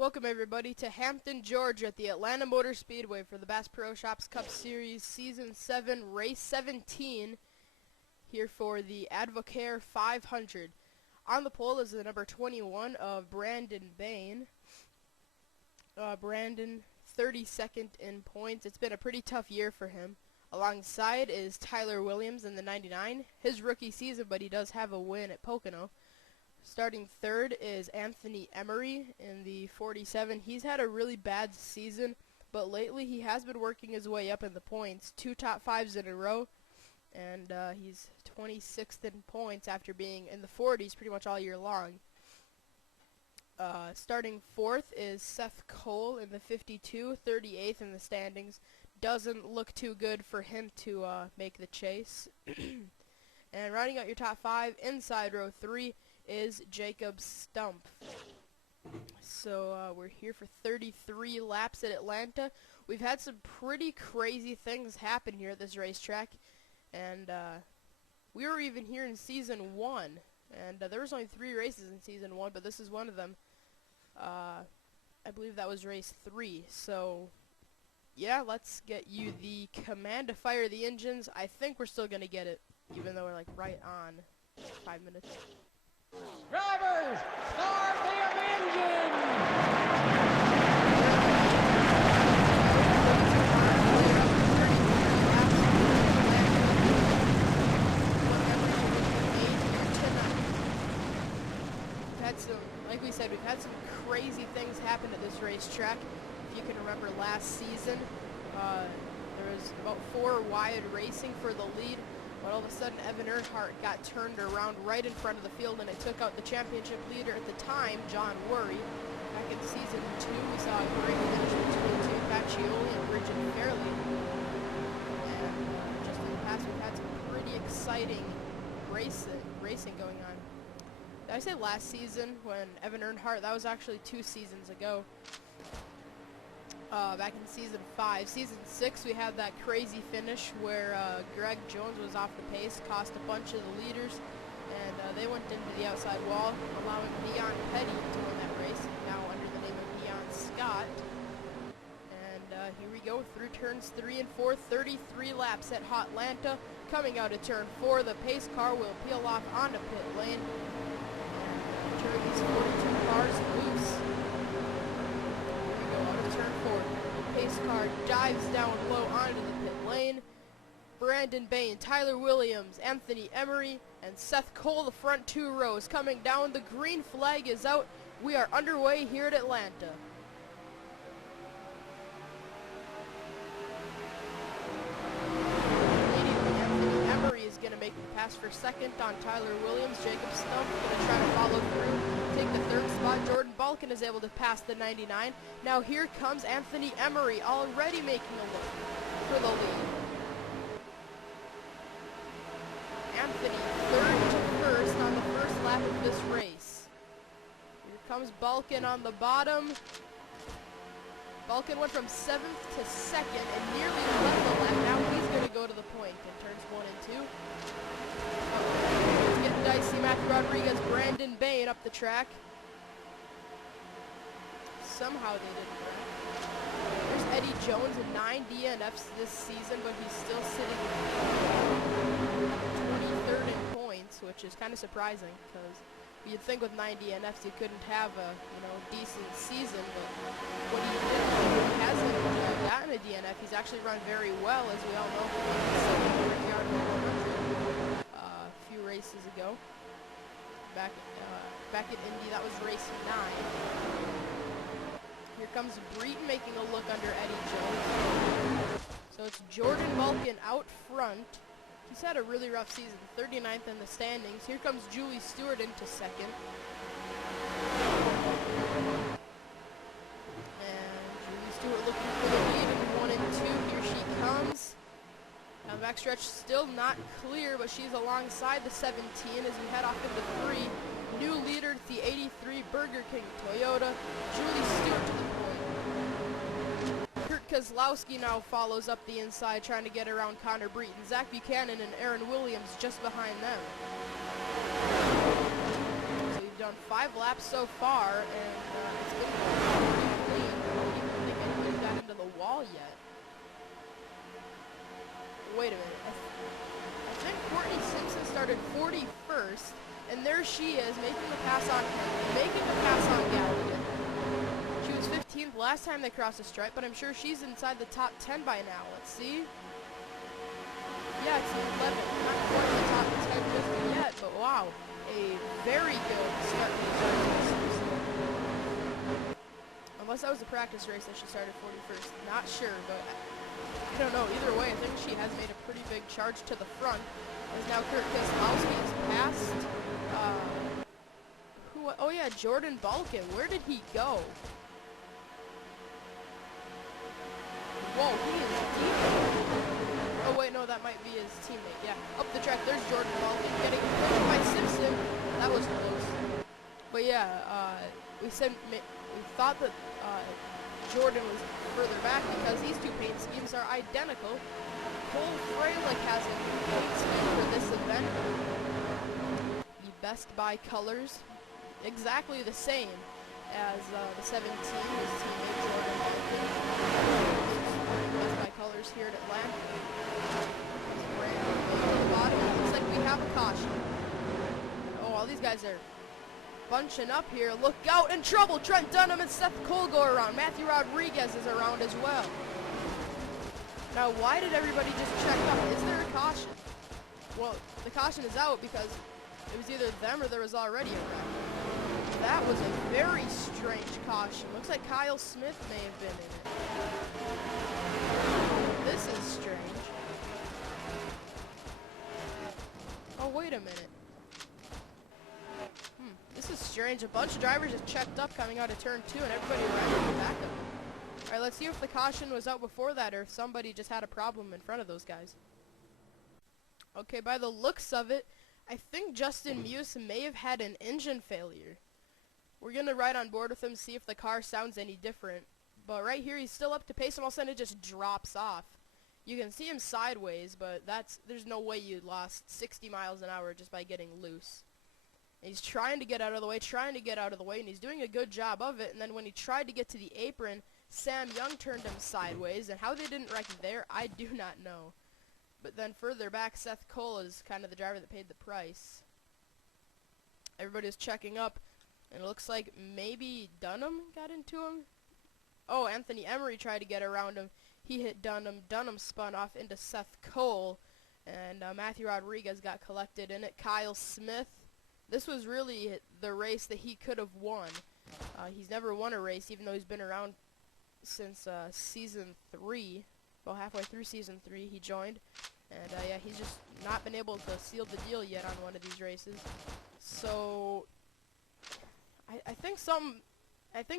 Welcome everybody to Hampton, Georgia at the Atlanta Motor Speedway for the Bass Pro Shops Cup Series Season 7 Race 17 here for the Advocare 500. On the pole is the number 21 of Brandon Bain. Brandon 32nd in points. It's been a pretty tough year for him. Alongside is Tyler Williams in the 99. His rookie season, but he does have a win at Pocono. Starting third is Anthony Emery in the 47. He's had a really bad season, but lately he has been working his way up in the points. 2 top 5s in a row, and he's 26th in points after being in the 40s pretty much all year long. Starting fourth is Seth Cole in the 52, 38th in the standings. Doesn't look too good for him to make the chase. And rounding out your top 5, inside row 3, is Jacob Stump. So we're here for 33 laps at Atlanta. We've had some pretty crazy things happen here at this racetrack, and we were even here in Season 1, and there was only 3 races in Season 1, but this is one of them. I believe that was race 3, so yeah, let's get you the command to fire the engines. I think we're still going to get it, even though we're like right on 5 minutes. Drivers, start the engine! Like we said, we've had some crazy things happen at this racetrack. If you can remember last season, there was about 4 wide racing for the lead. But all of a sudden, Evan Earnhardt got turned around right in front of the field, and it took out the championship leader at the time, John Worry. Back in Season 2, we saw a great finish between two Faccioli and Bridget Fairley. And just in the past, we've had some pretty exciting racing going on. Did I say last season when Evan Earnhardt? That was actually 2 seasons ago. Back in Season 5. Season 6, we had that crazy finish where Greg Jones was off the pace, cost a bunch of the leaders, and they went into the outside wall, allowing Leon Petty to win that race, now under the name of Leon Scott. And here we go through turns 3 and 4, 33 laps at Hotlanta. Coming out of turn 4, the pace car will peel off onto pit lane, and turn these 42 cars loose. Turn 4. The pace car dives down low onto the pit lane. Brandon Bain, Tyler Williams, Anthony Emery, and Seth Cole, the front 2 rows, coming down. The green flag is out. We are underway here at Atlanta. Anthony Emery is going to make the pass for second on Tyler Williams. Jacob Stump going to try to follow through. Take the 3rd spot. Jordan Balkin is able to pass the 99. Now here comes Anthony Emery, already making a look for the lead. Anthony, 3rd to 1st on the first lap of this race. Here comes Balkin on the bottom. Balkin went from 7th to 2nd and nearly left the lap. Now he's going to go to the point in turns 1 and 2. It's getting dicey. Matthew Rodriguez, Brandon Bain up the track. Somehow they didn't win. There's Eddie Jones in 9 DNFs this season, but he's still sitting 23rd in points, which is kind of surprising because you'd think with 9 DNFs you couldn't have a decent season, but what he did, he hasn't gotten a DNF. He's actually run very well, as we all know, a few races ago. Back at Indy, that was race 9. Here comes Breton making a look under Eddie Jones. So it's Jordan Balkin out front. He's had a really rough season, 39th in the standings. Here comes Julie Stewart into 2nd. And Julie Stewart looking for the lead in 1 and 2. Here she comes. Now the backstretch still not clear, but she's alongside the 17 as we head off into 3. New leader, the 83 Burger King Toyota, Julie Stewart to the point. Kurt Kozlowski now follows up the inside, trying to get around Connor Breton. Zach Buchanan and Aaron Williams just behind them. So we've done 5 laps so far, and it's been started 41st, and there she is, making the pass on him, making the pass on Galligan. She was 15th last time they crossed the stripe, but I'm sure she's inside the top 10 by now. Let's see. Yeah, it's 11. Not quite in the top 10 just yet, but wow. A very good start to the races. Unless that was a practice race that she started 41st. Not sure, but I don't know. Either way, I think she has made a pretty big charge to the front. As now Kurt Keselowski is past. Oh yeah, Jordan Balkin. Where did he go? Whoa, he is deep. Oh wait, no, that might be his teammate. Yeah, up the track, there's Jordan Balkin getting pushed by Simpson. That was close. But yeah, we thought that Jordan was further back because these two paint schemes are identical. Cole Freilich has a paint scheme for this event. The Best Buy colors, exactly the same as the 17, his teammate Jordan Balkin. Best Buy colors here at Atlanta. Looks like we have a caution. Oh, all these guys are bunching up here. Look out, in trouble. Trent Dunham and Seth Cole go around. Matthew Rodriguez is around as well. Now, why did everybody just check up? Is there a caution? Well, the caution is out because it was either them or there was already a wreck. That was a very strange caution. Looks like Kyle Smith may have been in it. This is strange. Oh, wait a minute. This is strange. A bunch of drivers just checked up coming out of turn 2 and everybody ran in the back of them. Alright, let's see if the caution was out before that or if somebody just had a problem in front of those guys. Okay, by the looks of it, I think Justin Muse may have had an engine failure. We're going to ride on board with him, see if the car sounds any different. But right here, he's still up to pace, and all of a sudden it just drops off. You can see him sideways, but there's no way you lost 60 miles an hour just by getting loose. And he's trying to get out of the way, and he's doing a good job of it. And then when he tried to get to the apron, Sam Young turned him sideways, and how they didn't wreck there, I do not know. But then further back, Seth Cole is kind of the driver that paid the price. Everybody's checking up, and it looks like maybe Dunham got into him. Oh, Anthony Emery tried to get around him. He hit Dunham. Dunham spun off into Seth Cole, and Matthew Rodriguez got collected in it. Kyle Smith. This was really the race that he could have won. He's never won a race, even though he's been around since Season 3. Well, halfway through Season 3, he joined. And, yeah, he's just not been able to seal the deal yet on one of these races. So, I think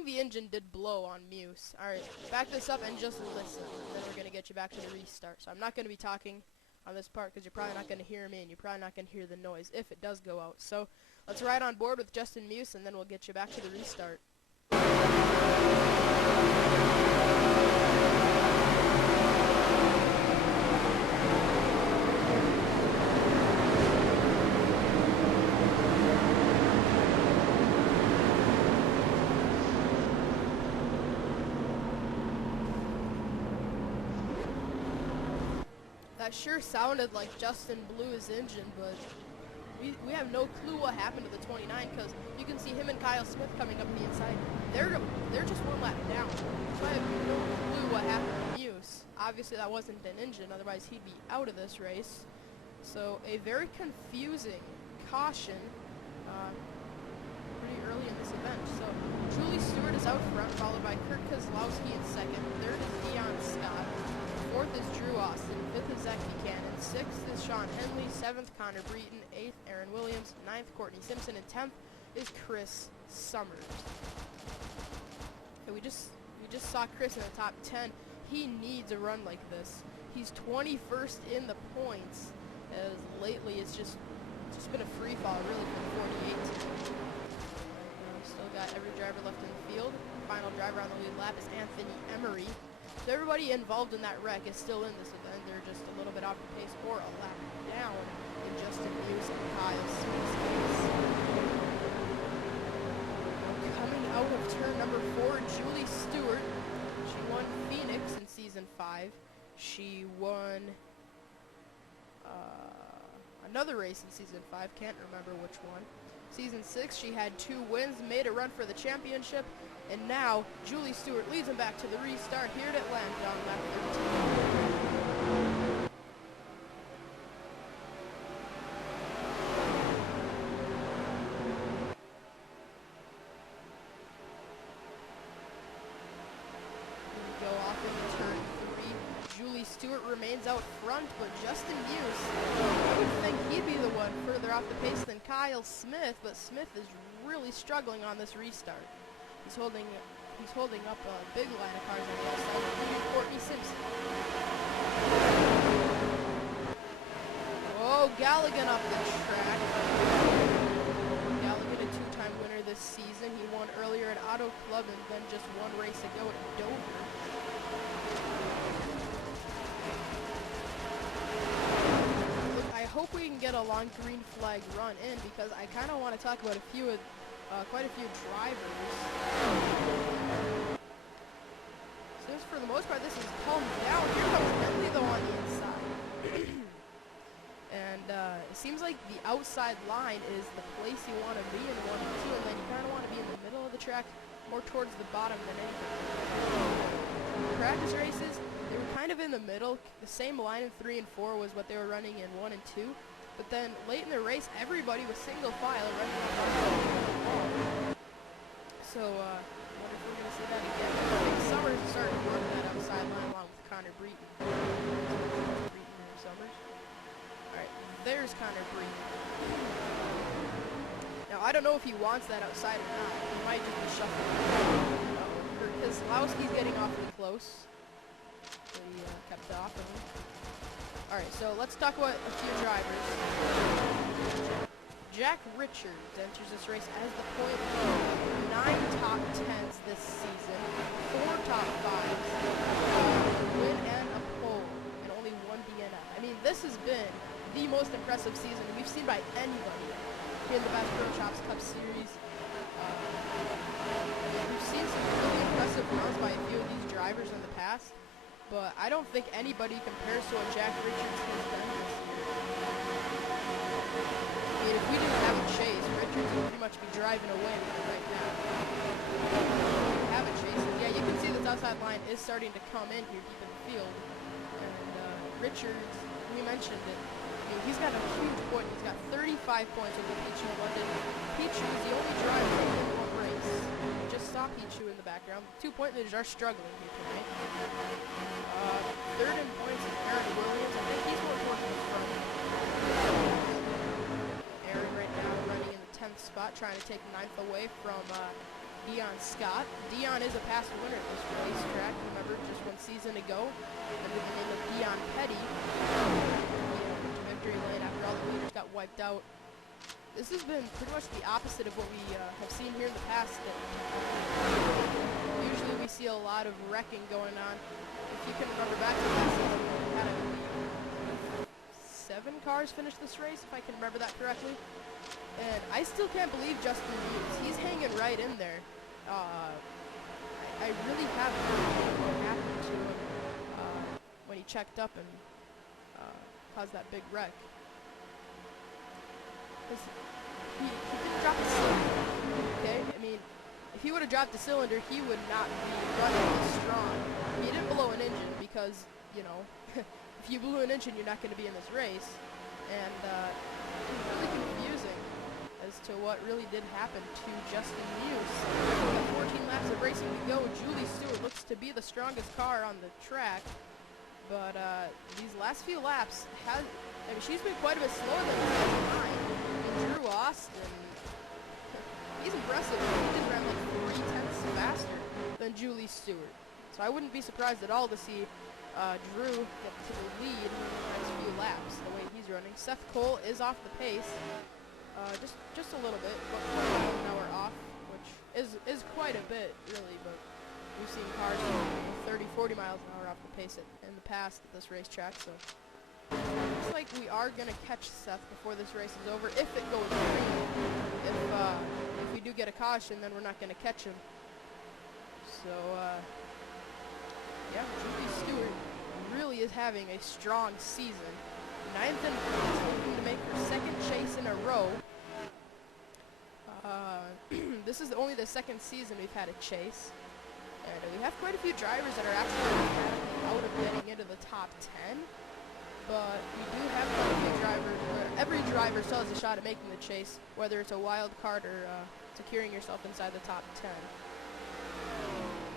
the engine did blow on Muse. Alright, back this up and just listen. And then we're going to get you back to the restart. So I'm not going to be talking on this part because you're probably not going to hear me and you're probably not going to hear the noise if it does go out. So let's ride on board with Justin Muse and then we'll get you back to the restart. That sure sounded like Justin blew his engine, but we have no clue what happened to the 29 because you can see him and Kyle Smith coming up the inside. They're just one lap down. So I have no clue what happened to Muse. Obviously that wasn't an engine, otherwise he'd be out of this race. So a very confusing caution pretty early in this event. So Julie Stewart is out front, followed by Kurt Keselowski in second. Third is Dion Scott. Fourth is Drew Austin, fifth is Zach Buchanan, sixth is Sean Henley, seventh Connor Breton, eighth Aaron Williams, ninth Courtney Simpson, and 10th is Chris Summers. Okay, we just saw Chris in the top 10. He needs a run like this. He's 21st in the points, as lately it's just been a free fall really from 48 to still got every driver left in the field. Final driver on the lead lap is Anthony Emery. So everybody involved in that wreck is still in this event. They're just a little bit off the pace or a lap down in Justin Muse and Kyle Smith's case. Coming out of turn number 4, Julie Stewart. She won Phoenix in Season 5. She won... another race in Season 5, can't remember which one. Season 6, she had 2 wins, made a run for the championship, and now Julie Stewart leads them back to the restart here at Atlanta on lap 13. Stewart remains out front, but Justin Muse, I would think he'd be the one further off the pace than Kyle Smith, but Smith is really struggling on this restart. He's holding up a big line of cars on the outside, including Courtney Simpson. Oh, Galligan up the track. Galligan, a 2-time winner this season. He won earlier at Auto Club and then just 1 race ago at Dover. I hope we can get a long green flag run in because I kind of want to talk about quite a few drivers. Since for the most part this is calmed down, here comes Bentley though on the inside. And it seems like the outside line is the place you want to be in 1 and 2, and then you kind of want to be in the middle of the track, more towards the bottom than anything. Practice races, they were kind of in the middle. The same line in 3 and 4 was what they were running in 1 and 2. But then late in the race, everybody was single file running on the wall. So I wonder if we're going to see that again. I think Summers is starting to run that outside line along with Connor Breton. Breton or Summers. Alright, there's Connor Breton. Now I don't know if he wants that outside or not. He might just be shuffling. Keselowski's getting awfully close. But he kept it off of him. Alright, so let's talk about a few drivers. Jack Richards enters this race as the point leader. 9 top 10s this season, 4 top 5s, a win and a pole, and only 1 DNF. I mean, this has been the most impressive season we've seen by anybody here in the Bass Pro Shops Cup Series. We've seen some really impressive runs by a few of these drivers in the past, but I don't think anybody compares to what Jack Richards has done this year. I mean, if we didn't have a chase, Richards would pretty much be driving away right now. We have a chase. Yeah, you can see this outside line is starting to come in here deep in the field. And Richards, we mentioned it. I mean, he's got a huge point. He's got 35 points over Pichu in London. Pichu is the only driver in 1 race. We just saw Pichu in the background. 2 point leaders are struggling here tonight. Third in points is Aaron Williams. I think he's more towards the front. Aaron right now running in the 10th spot, trying to take 9th away from Dion Scott. Dion is a past winner at this racetrack. Remember, just 1 season ago, under the name of Dion Petty. Victory lane after all the leaders got wiped out. This has been pretty much the opposite of what we have seen here in the past. Usually we see a lot of wrecking going on. If you can remember back to last season, we had 7 cars finish this race, if I can remember that correctly. And I still can't believe Justin Muse. He's hanging right in there. I really haven't heard what happened to him when he checked up and caused that big wreck. He didn't drop a cylinder, okay? I mean, if he would have dropped the cylinder, he would not be running as strong. He didn't blow an engine because, you know, if you blew an engine, you're not going to be in this race. And it's really confusing as to what really did happen to Justin Muse. With 14 laps of racing to go, Julie Stewart looks to be the strongest car on the track. But these last few laps, she's been quite a bit slower than mine. Drew Austin, he's impressive. He just ran like 3 tenths faster than Julie Stewart. So I wouldn't be surprised at all to see Drew get to the lead in the next few laps, the way he's running. Seth Cole is off the pace, just a little bit, about 20 miles an hour off, which is quite a bit, really, but we've seen cars 30, 40 miles an hour off the pace in the past at this racetrack, so looks like we are going to catch Seth before this race is over, if it goes green. If we do get a caution, then we're not going to catch him. So, yeah, Julie Stewart really is having a strong season. 9th in points, hoping to make her second chase in a row. This is only the second season we've had a chase. And we have quite a few drivers that are actually out of getting into the top 10. But we do have quite a few drivers where every driver still has a shot at making the chase, whether it's a wild card or securing yourself inside the top 10.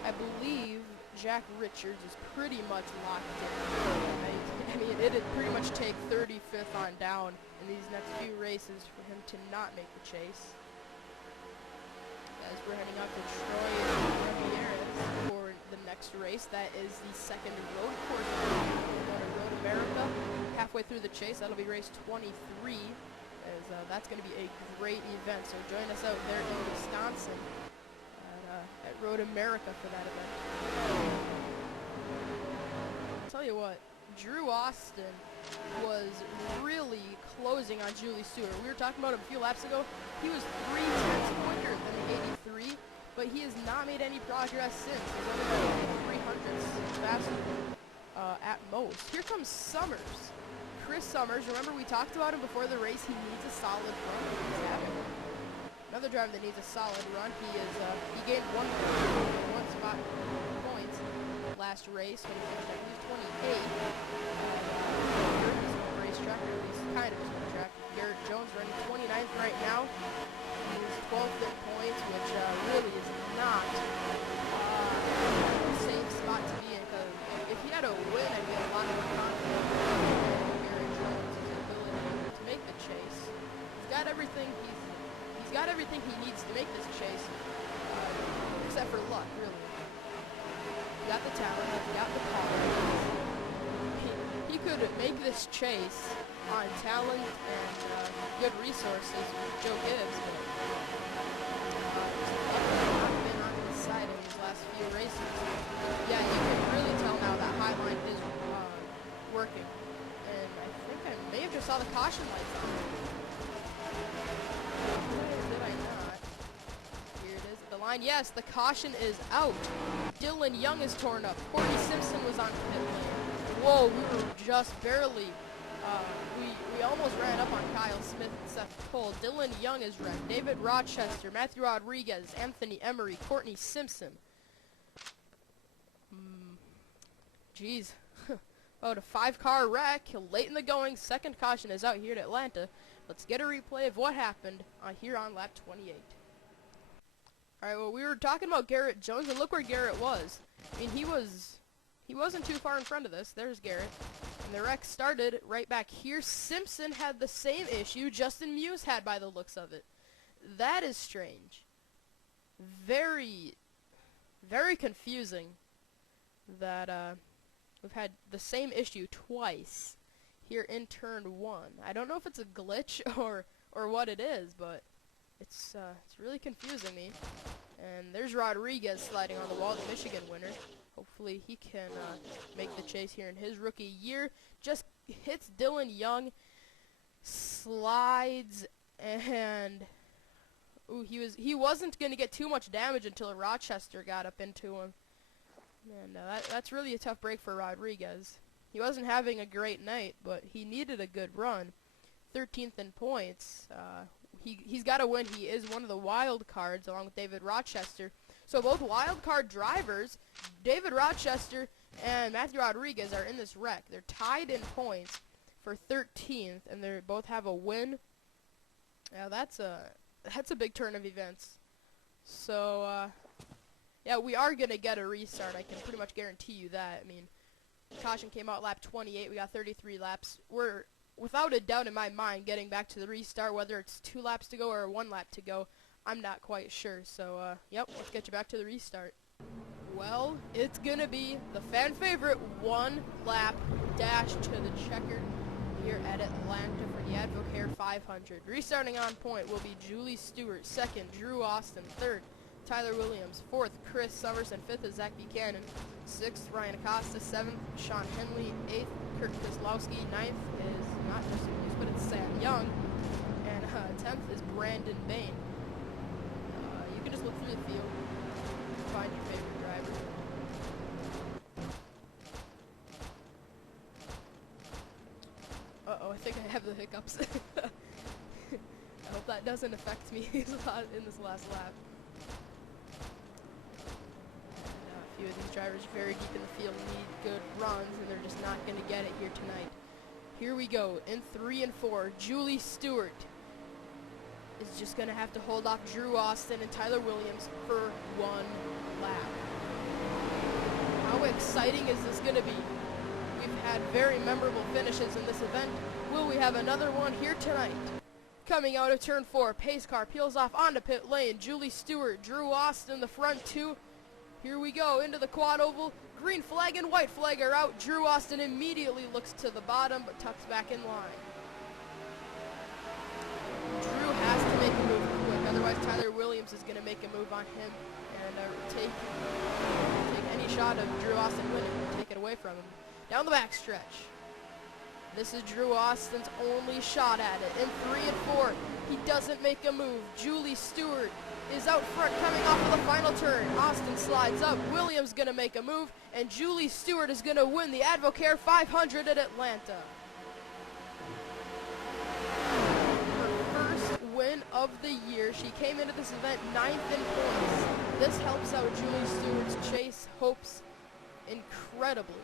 I believe Jack Richards is pretty much locked in. I mean, it'd pretty much take 35th on down in these next few races for him to not make the chase. As we're heading up to Troy and Rivieres for the next race, that is the second road course. We're going to Road America. Halfway through the chase, that'll be race 23. As that's going to be a great event. So join us out there in Wisconsin at Road America for that event. I'll tell you what, Drew Austin was really closing on Julie Stewart. We were talking about him a few laps ago. He was 3/10 quicker than the 83, but he has not made any progress since. He's only been 300ths faster at most. Here comes Summers. Chris Summers, remember we talked about him before the race. He needs a solid run. He's having another driver that needs a solid run. He gained one spot points last race when he finished. He was 28. Racetrack, or at least kind of a small track. Garrett Jones running 29th right now. He's 12th in points, which really is not a safe spot to be in, because if he had a win, I'd get a lot more confidence in Garrett Jones' ability to make the chase. He's got everything he needs to make this chase, except for luck, really. He got the talent, he got the power. He could make this chase on talent and good resources with Joe Gibbs, but not been on his side in these last few races. Yeah, you can really tell now that high line is working. And I think I may have just saw the caution lights on. Did I not? Here it is at the line. Yes, the caution is out. Dylan Young is torn up. Courtney Simpson was on pit lane. Whoa, we were just barely, we almost ran up on Kyle Smith and Seth Cole. Dylan Young is wrecked. David Rochester, Matthew Rodriguez, Anthony Emery, Courtney Simpson. Geez, about a 5-car wreck late in the going. Second caution is out here at Atlanta. Let's get a replay of what happened here on lap 28. Alright, well, we were talking about Garrett Jones, and look where Garrett was. I mean, he wasn't too far in front of this. There's Garrett. And the wreck started right back here. Simpson had the same issue Justin Muse had by the looks of it. That is strange. Very, very confusing that we've had the same issue twice here in turn 1. I don't know if it's a glitch or what it is, but it's really confusing me. And there's Rodriguez sliding on the wall, the Michigan winner. Hopefully he can make the chase here in his rookie year. Just hits Dylan Young, slides, and he wasn't going to get too much damage until Rochester got up into him. And that's really a tough break for Rodriguez. He wasn't having a great night, but he needed a good run. 13th in points. He's got to win. He is one of the wild cards along with David Rochester. So both wild card drivers, David Rochester and Matthew Rodriguez, are in this wreck. They're tied in points for 13th, and they both have a win. Now that's a big turn of events. So yeah, we are gonna get a restart. I can pretty much guarantee you that. I mean, caution came out lap 28. We got 33 laps. We're without a doubt in my mind getting back to the restart, whether it's 2 laps to go or 1 lap to go. I'm not quite sure, so, yep, let's get you back to the restart. Well, it's gonna be the fan favorite 1-lap dash to the checkered here at Atlanta for the Advocare 500. Restarting on point will be Julie Stewart, 2nd, Drew Austin, 3rd, Tyler Williams, 4th, Chris Summers, and 5th is Zach Buchanan, 6th, Ryan Acosta, 7th, Sean Henley, 8th, Kurt Kozlowski, 9th is not just Williams, but it's Sam Young, and 10th is Brandon Bain. You can just look through the field and find your favorite driver. Uh-oh, think I have the hiccups. I hope that doesn't affect me in this last lap. A few of these drivers very deep in the field need good runs, and they're just not going to get it here tonight. Here we go, in 3 and 4, Julie Stewart is just going to have to hold off Drew Austin and Tyler Williams for one lap. How exciting is this going to be? We've had very memorable finishes in this event. Will we have another one here tonight? Coming out of turn 4, pace car peels off onto pit lane. Julie Stewart, Drew Austin, the front two. Here we go, into the quad oval. Green flag and white flag are out. Drew Austin immediately looks to the bottom, but tucks back in line. Drew has to make a move quick, otherwise Tyler Williams is going to make a move on him and take any shot of Drew Austin winning, take it away from him. Down the backstretch. This is Drew Austin's only shot at it. In 3 and 4, he doesn't make a move. Julie Stewart is out front coming off of the final turn. Austin slides up. Williams going to make a move, and Julie Stewart is going to win the Advocare 500 at Atlanta. Her first win of the year. She came into this event 9th in points. This helps out Julie Stewart's chase hopes incredibly.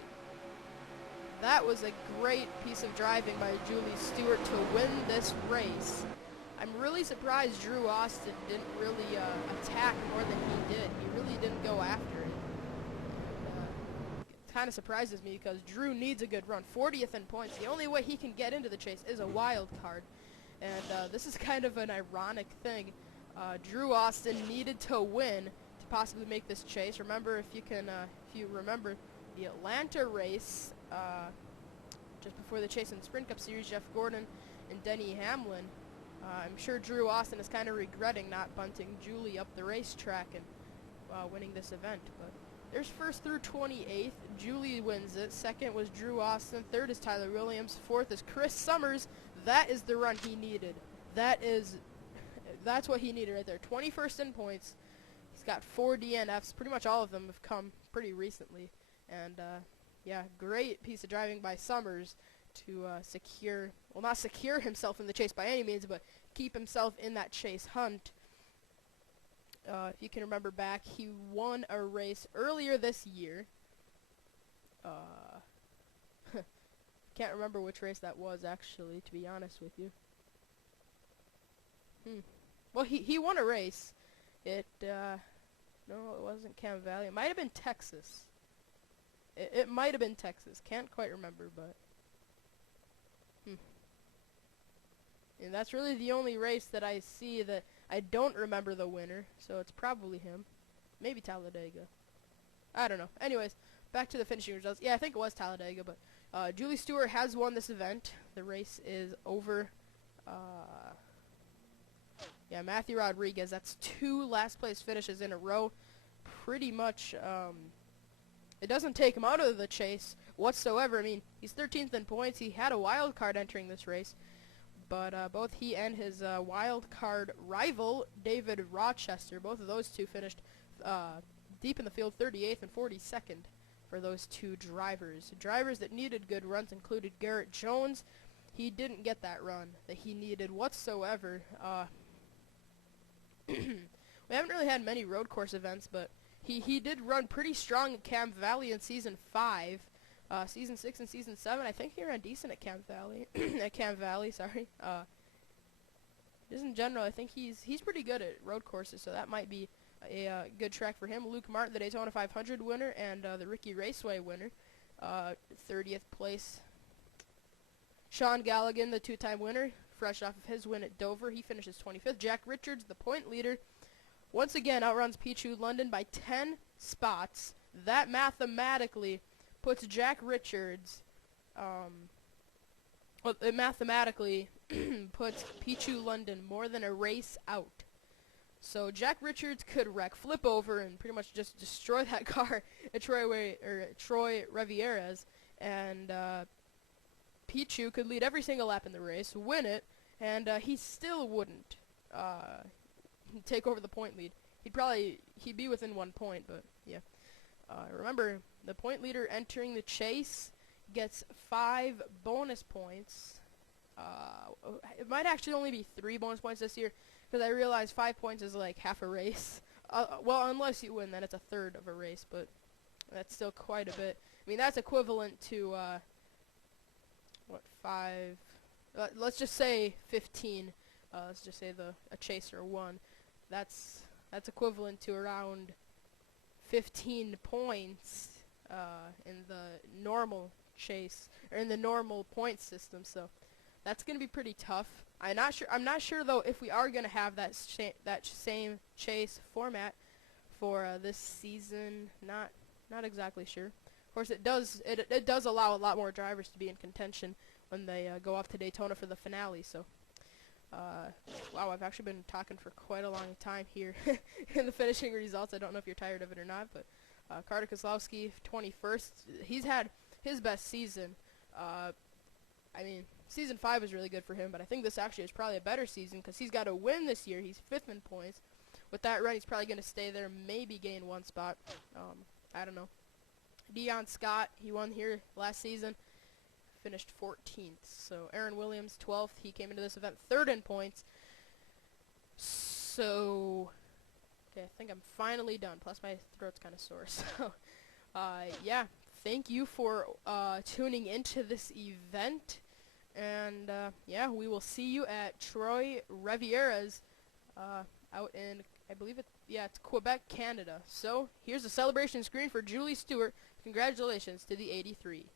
That was a great piece of driving by Julie Stewart to win this race. I'm really surprised Drew Austin didn't really attack more than he did. He really didn't go after it. It kind of surprises me because Drew needs a good run. 40th in points. The only way he can get into the chase is a wild card. And this is kind of an ironic thing. Drew Austin needed to win to possibly make this chase. Remember, if you remember the Atlanta race, just before the Chase and Sprint Cup Series, Jeff Gordon and Denny Hamlin. I'm sure Drew Austin is kind of regretting not bunting Julie up the racetrack and winning this event. But there's first through 28th. Julie wins it. Second was Drew Austin. Third is Tyler Williams. Fourth is Chris Summers. That is the run he needed. That's what he needed right there. 21st in points. He's got 4 DNFs. Pretty much all of them have come pretty recently. And yeah, great piece of driving by Summers to not secure himself in the chase by any means, but keep himself in that chase hunt. If you can remember back, he won a race earlier this year. Can't remember which race that was, actually, to be honest with you. Well, he won a race. No, it wasn't Cam Valley. It might have been Texas. It might have been Texas. Can't quite remember, but... And that's really the only race that I see that I don't remember the winner, so it's probably him. Maybe Talladega. I don't know. Anyways, back to the finishing results. Yeah, I think it was Talladega, but Julie Stewart has won this event. The race is over. Yeah, Matthew Rodriguez, that's 2 last-place finishes in a row. Pretty much... it doesn't take him out of the chase whatsoever. I mean, he's 13th in points. He had a wild card entering this race, but both he and his wild card rival, David Rochester, both of those two finished deep in the field, 38th and 42nd for those two drivers. Drivers that needed good runs included Garrett Jones. He didn't get that run that he needed whatsoever. We haven't really had many road course events, but he did run pretty strong at Cam Valley in Season 5. Season 6 and Season 7, I think he ran decent at Cam Valley. At Cam Valley, sorry. Just in general, I think he's pretty good at road courses, so that might be a good track for him. Luke Martin, the Daytona 500 winner, and the Ricky Raceway winner, 30th place. Sean Galligan, the 2-time winner, fresh off of his win at Dover, he finishes 25th. Jack Richards, the point leader, once again outruns Pichu London by 10 spots. That mathematically puts Jack Richards, it mathematically puts Pichu London more than a race out. So Jack Richards could wreck, flip over, and pretty much just destroy that car at Troy Rivieres, and Pichu could lead every single lap in the race, win it, and he still wouldn't take over the point lead. He'd be within 1 point, but yeah. Remember, the point leader entering the chase gets 5 bonus points It might actually only be 3 bonus points this year, because I realize 5 points is like half a race. Well, unless you win, then it's a third of a race, but that's still quite a bit. I mean, that's equivalent to, what, 5... let's just say 15. Let's just say a chaser won. That's equivalent to around 15 points in the normal chase, or in the normal point system. So that's gonna be pretty tough. I'm not sure though if we are gonna have that same chase format for this season. Not exactly sure. Of course, it does allow a lot more drivers to be in contention when they go off to Daytona for the finale. So, wow, I've actually been talking for quite a long time here in the finishing results. I don't know if you're tired of it or not, but Carter Kozlowski, 21st. He's had his best season. I mean, Season 5 was really good for him, but I think this actually is probably a better season because he's got a win this year. He's 5th in points. With that run, he's probably going to stay there, maybe gain 1 spot. I don't know. Dion Scott, he won here last season, finished 14th. So Aaron Williams, 12th. He came into this event 3rd in points. So, okay, I think I'm finally done. Plus my throat's kind of sore. So, yeah, thank you for tuning into this event. And, yeah, we will see you at Rivieres out in, I believe it's Quebec, Canada. So, here's the celebration screen for Julie Stewart. Congratulations to the 83.